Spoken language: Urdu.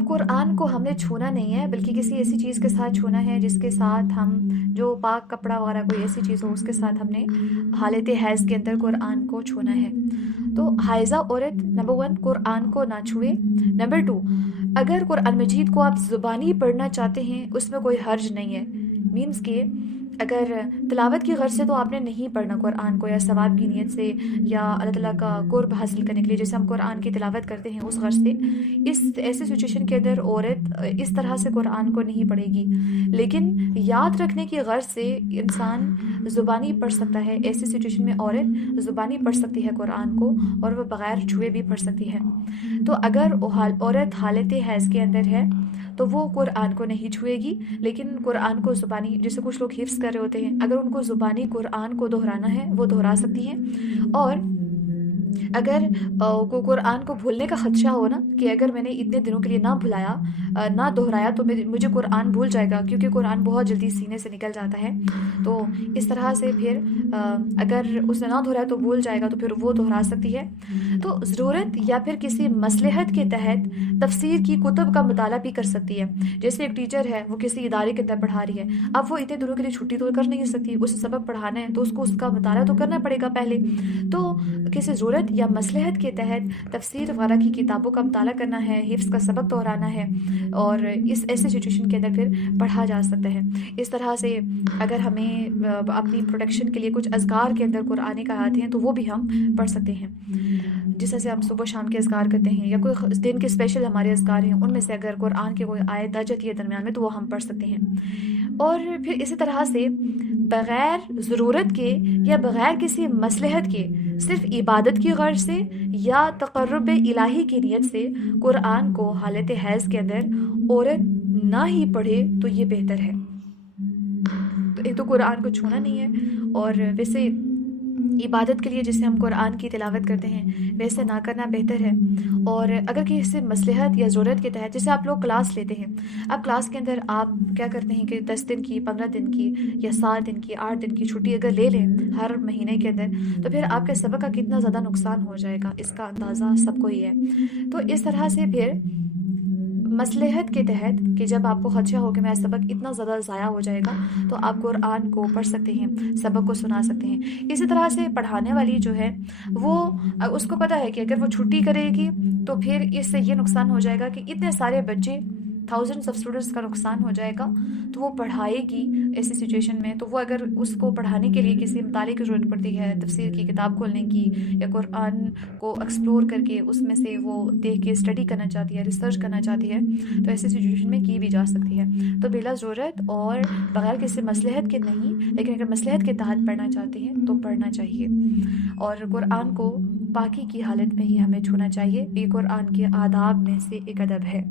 اب قرآن کو ہم نے چھونا نہیں ہے، بلکہ کسی ایسی چیز کے ساتھ چھونا ہے جس کے ساتھ ہم، جو پاک کپڑا وغیرہ کوئی ایسی چیز ہو اس کے ساتھ ہم نے حالت حیض کے اندر قرآن کو چھونا ہے۔ تو حائضہ عورت نمبر 1 قرآن کو نہ چھوئے۔ نمبر 2، اگر قرآن مجید کو آپ زبانی پڑھنا چاہتے ہیں اس میں کوئی حرج نہیں ہے، مینس کہ اگر تلاوت کی غرض سے تو آپ نے نہیں پڑھنا قرآن کو، یا ثواب کی نیت سے، یا اللہ تعالیٰ کا قرب حاصل کرنے کے لیے جیسے ہم قرآن کی تلاوت کرتے ہیں اس غرض سے، اس ایسی سچویشن کے اندر عورت اس طرح سے قرآن کو نہیں پڑھے گی۔ لیکن یاد رکھنے کی غرض سے انسان زبانی پڑھ سکتا ہے، ایسی سچویشن میں عورت زبانی پڑھ سکتی ہے قرآن کو، اور وہ بغیر چھوئے بھی پڑھ سکتی ہے۔ تو اگر عورت حالت حیض کے اندر ہے تو وہ قرآن کو نہیں چھوئے گی، لیکن قرآن کو زبانی، جیسے کچھ لوگ حفظ کر رہے ہوتے ہیں، اگر ان کو زبانی قرآن کو دہرانا ہے وہ دہرا سکتی ہیں۔ اور اگر قرآن کو بھولنے کا خدشہ ہو نا، کہ اگر میں نے اتنے دنوں کے لیے نہ بھلایا، نہ دہرایا تو مجھے قرآن بھول جائے گا، کیونکہ قرآن بہت جلدی سینے سے نکل جاتا ہے، تو اس طرح سے پھر اگر اس نے نہ دہرایا تو بھول جائے گا تو پھر وہ دہرا سکتی ہے۔ تو ضرورت یا پھر کسی مصلحت کے تحت تفسیر کی کتب کا مطالعہ بھی کر سکتی ہے۔ جیسے ایک ٹیچر ہے، وہ کسی ادارے کے اندر پڑھا رہی ہے، اب وہ اتنے دنوں کے لیے چھٹی تو کر نہیں سکتی، اسے سبق پڑھانا ہے تو اس کو اس کا مطالعہ تو کرنا پڑے گا پہلے، تو کسی ضرورت یا مصلحت کے تحت تفسیر وغیرہ کی کتابوں کا مطالعہ کرنا ہے، حفظ کا سبق دہرانا ہے، اور اس ایسے سچویشن کے اندر پھر پڑھا جا سکتا ہے۔ اس طرح سے اگر ہمیں اپنی پروٹیکشن کے لیے کچھ اذکار کے اندر قرآن کا آتے ہیں تو وہ بھی ہم پڑھ سکتے ہیں، جس طرح سے ہم صبح شام کے اذکار کرتے ہیں، یا کوئی دن کے اسپیشل ہمارے اذکار ہیں، ان میں سے اگر قرآن کے کوئی آیت آ جاتی ہے درمیان میں تو وہ ہم پڑھ سکتے ہیں۔ اور پھر اسی طرح سے بغیر ضرورت کے یا بغیر کسی مصلحت کے، صرف عبادت کی غرض سے یا تقرب الہی کی نیت سے قرآن کو حالت حیض کے اندر عورت نہ ہی پڑھے تو یہ بہتر ہے۔ تو ایک تو قرآن کو چھونا نہیں ہے، اور ویسے عبادت کے لیے جیسے ہم قرآن کی تلاوت کرتے ہیں ویسے نہ کرنا بہتر ہے۔ اور اگر کسی مصلحت یا ضرورت کے تحت، جیسے آپ لوگ کلاس لیتے ہیں، اب کلاس کے اندر آپ کیا کرتے ہیں کہ 10 دن کی، 15 دن کی، یا 7 دن کی، 8 دن کی چھٹی اگر لے لیں ہر مہینے کے اندر، تو پھر آپ کے سبق کا کتنا زیادہ نقصان ہو جائے گا، اس کا اندازہ سب کو ہی ہے۔ تو اس طرح سے پھر مصلحت کے تحت کہ جب آپ کو خدشہ ہو کہ میرا سبق اتنا زیادہ ضائع ہو جائے گا، تو آپ قرآن کو پڑھ سکتے ہیں، سبق کو سنا سکتے ہیں۔ اسی طرح سے پڑھانے والی جو ہے وہ، اس کو پتہ ہے کہ اگر وہ چھٹی کرے گی تو پھر اس سے یہ نقصان ہو جائے گا کہ اتنے سارے بچے، تھاؤزنڈس آف اسٹوڈنٹس کا نقصان ہو جائے گا، تو وہ پڑھائے گی ایسی سچویشن میں، تو وہ اگر اس کو پڑھانے کے لیے کسی مطالعے کی ضرورت پڑتی ہے، تفسیر کی کتاب کھولنے کی، یا قرآن کو ایکسپلور کر کے اس میں سے وہ دیکھ کے اسٹڈی کرنا چاہتی ہے، ریسرچ کرنا چاہتی ہے، تو ایسی سچویشن میں کی بھی جا سکتی ہے۔ تو بلا ضرورت اور بغیر کسی مصلحت کے نہیں، لیکن اگر مصلحت کے تحت پڑھنا چاہتے ہیں تو پڑھنا چاہیے، اور قرآن کو پاکی کی حالت میں ہی ہمیں چھونا چاہیے۔ یہ قرآن کے آداب میں سے ایک ادب ہے۔